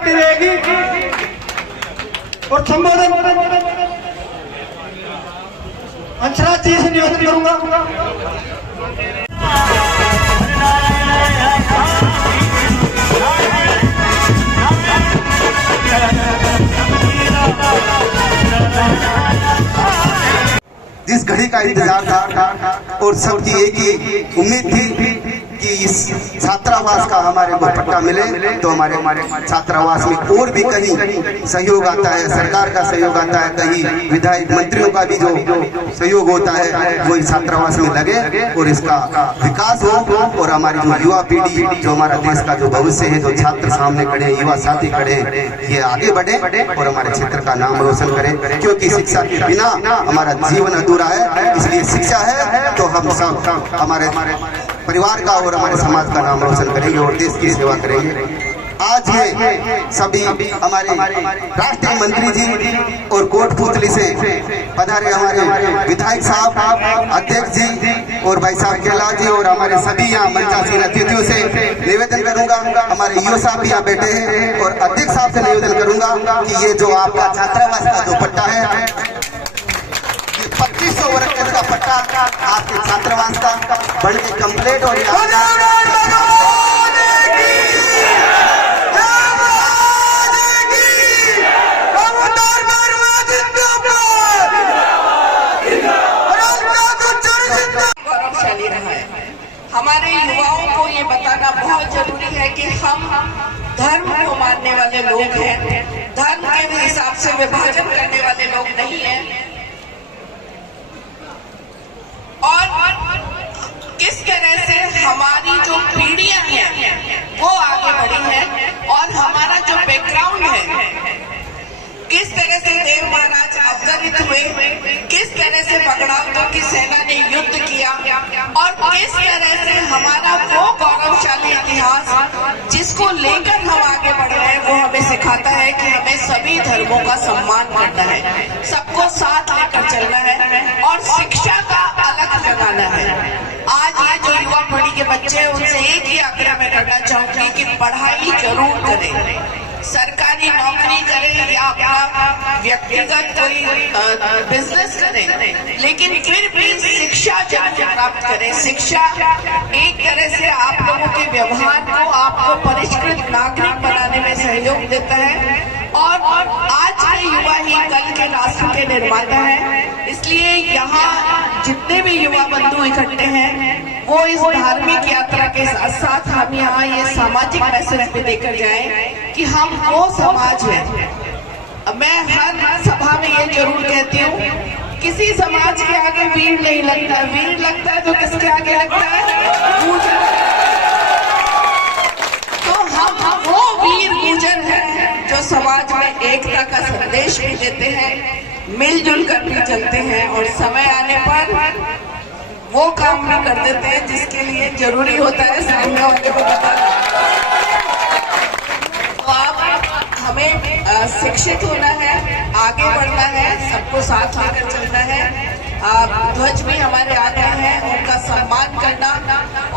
करती रहेगी और संबोधन हंसराज जी से निवेदन करूंगा। जिस घड़ी का इंतजार था और सबकी एक ही उम्मीद थी कि इस छात्रावास का हमारे को पट्टा मिले तो हमारे छात्रावास में और भी कहीं सहयोग आता है, सरकार का सहयोग आता है, कहीं विधायक मंत्रियों का भी जो सहयोग होता है वो इस छात्रावास में लगे और इसका विकास हो और हमारी जो युवा पीढ़ी, जो हमारा देश का जो भविष्य है, जो छात्र सामने खड़े, युवा साथी खड़े, ये आगे बढ़े और हमारे क्षेत्र का नाम रोशन करे, क्योंकि शिक्षा के बिना हमारा जीवन अधूरा है। इसलिए शिक्षा है तो हम सब हमारे परिवार का और हमारे समाज का नाम रोशन करेंगे और देश की सेवा करेंगे। आज ये सभी हमारे राष्ट्रीय मंत्री जी और कोटपुतली से पधारे हमारे विधायक साहब, अध्यक्ष जी और भाई साहब केला जी और हमारे सभी यहाँ मंचासीन अतिथियों से निवेदन करूंगा, हमारे युवा साहब यहाँ बैठे हैं और अध्यक्ष साहब से निवेदन करूंगा कि ये जो आपका छात्रावास का जो पट्टा है, 2500 वर्ग गज का पट्टा आपके छात्रावास का बन के कंप्लीट हो गया। गौरवशाली रहा है। हमारे युवाओं को ये बताना बहुत जरूरी है कि हम धर्म को मानने वाले लोग हैं, धर्म के हिसाब से विभाजन करने वाले लोग नहीं हैं और किस तरह से हमारी जो पीढ़ियां हैं वो आगे बढ़ी है और हमारा जो बैकग्राउंड है, किस तरह से देव महाराज अवतरित हुए, किस तरह से पगड़ावतों की सेना ने युद्ध किया और किस तरह से हमारा वो गौरवशाली इतिहास जिसको लेकर हम आगे बढ़ रहे हैं वो हमें सिखाता है कि हमें सभी धर्मों का सम्मान करना है, सबको साथ लेकर चलना है और शिक्षा का अलग लगाना है। आज ये जो युवा पीढ़ी के बच्चे हैं उनसे एक ही आग्रह मैं करना चाहूंगी कि पढ़ाई जरूर करें, सरकारी नौकरी करें या अपना व्यक्तिगत कोई बिजनेस करें, लेकिन फिर भी शिक्षा जरूर प्राप्त करें। शिक्षा एक तरह से आप लोगों के व्यवहार को आपको परिष्कृत नागरिक बनाने में सहयोग देता है और आज के युवा ही कल के राष्ट्र के निर्माता हैं। इसलिए यहाँ जितने भी युवा बंधु इकट्ठे हैं वो इस धार्मिक यात्रा के साथ साथ हम यहाँ ये सामाजिक मैसेज भी देकर जाएं कि हम वो समाज है। मैं हर सभा में ये जरूर कहती हूँ, किसी समाज के आगे वीर नहीं लगता, वीर लगता है तो किसके आगे लगता है? तो हम वो वीर गुर्जर हैं जो समाज में एकता का संदेश भी देते हैं, मिलजुल कर भी चलते हैं और समय आने पर वो काम भी कर देते हैं जिसके लिए जरूरी होता है सामने वाले को बताना। तो आप हमें शिक्षित होना है, आगे बढ़ना है, सबको साथ लेकर चलना है। ध्वज भी हमारे आगे हैं, उनका सम्मान करना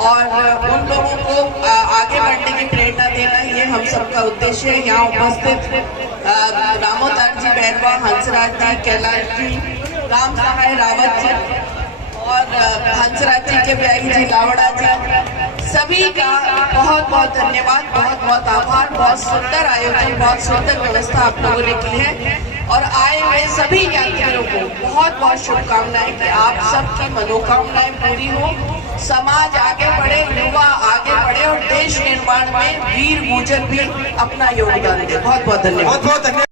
और उन लोगों को आगे बढ़ने की प्रेरणा देना, ये हम सबका उद्देश्य है। यहाँ उपस्थित रामोदार जी बैरवा, हंसराज जी, कैलाश जी, राम सहाय रावत जी और हंसराज जी के ब्याई जी, लावड़ा जी, सभी का बहुत बहुत धन्यवाद, बहुत बहुत आभार। बहुत सुंदर आयोजन, बहुत सुंदर व्यवस्था आप लोगों ने की है और आए हुए सभी यात्रियों को बहुत बहुत शुभकामनाएं कि आप सबकी मनोकामनाएं पूरी हो, समाज आगे बढ़े, युवा आगे बढ़े और देश निर्माण में वीर गुर्जर भी अपना योगदान दे। बहुत बहुत धन्यवाद।